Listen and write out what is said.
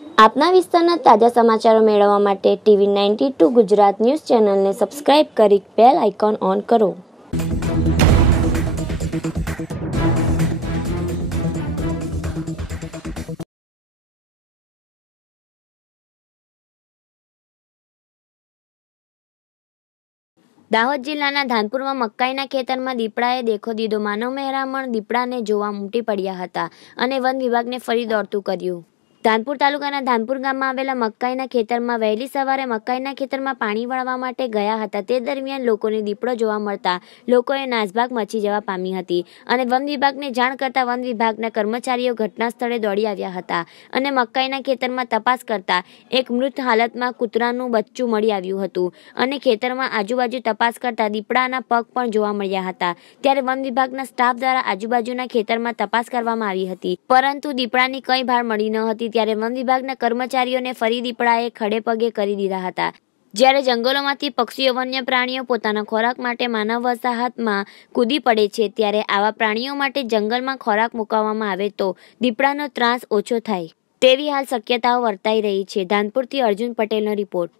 આપના વિસ્તારના તાજા સમાચારો મેળવવા માટે TV92 ગુજરાત ન્યૂઝ ચેનલને સબસ્ક્રાઇબ કરી બેલ આઇકોન ઓન કરો। દાહોદ જિલ્લાના ધાનપુરમાં મકાઈના ખેતરમાં દીપડાએ દેખો દીધો માનવ મહેરામણ। દીપડાને જોવા ઉમટી પડ્યા હતા અને વન વિભાગને ફરી દોડતું કર્યું। ધાનપુર તાલુકાના ધાનપુર ગામમાં આવેલા મકાઈના ખેતરમાં વહેલી સવારે મકાઈના ખેતરમાં પાણી વાળવા માટે ગયા હતા। તે દરમિયાન લોકોને દીપડો જોવા મળતા લોકોએ નાસભાગ મચી જવા પામી હતી અને વન વિભાગને જાણ કરતા વન વિભાગના કર્મચારીઓ ઘટના સ્થળે દોડી આવ્યા હતા અને મકાઈના ખેતરમાં તપાસ કરતા એક મૃત હાલતમાં કૂતરાનું બચ્ચું મળી આવ્યું હતું અને ખેતરમાં આજુબાજુ તપાસ કરતા દીપડાના પગ પણ જોવા મળ્યા હતા। ત્યારે વન વિભાગના સ્ટાફ દ્વારા આજુબાજુના ખેતરમાં તપાસ કરવામાં આવી હતી, પરંતુ દીપડાની કંઈ ભાળ મળી ન હતી। ત્યારે વન વિભાગના કર્મચારીઓને ફરી દીપડાએ ખડે પગે કરી દીધા હતા। જ્યારે જંગલોમાંથી પક્ષીઓ વન્ય પ્રાણીઓ પોતાના ખોરાક માટે માનવ વસાહતમાં કૂદી પડે છે, ત્યારે આવા પ્રાણીઓ માટે જંગલમાં ખોરાક મૂકવામાં આવે તો દીપડાનો ત્રાસ ઓછો થાય તેવી હાલ શક્યતાઓ વર્તાઈ રહી છે। ધાનપુરથી અર્જુન પટેલનો રિપોર્ટ।